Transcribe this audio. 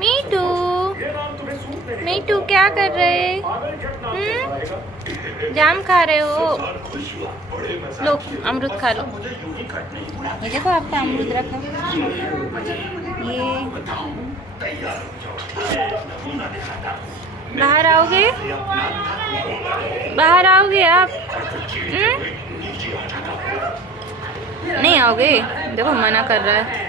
मीठू, मीठू क्या कर रहे? जाम खा रहे हो? लो अमरूद खा लो। ये देखो आपका अमरूद रखा। ये बाहर आओगे? बाहर आओगे आप? नहीं आओगे? देखो मना कर रहा है।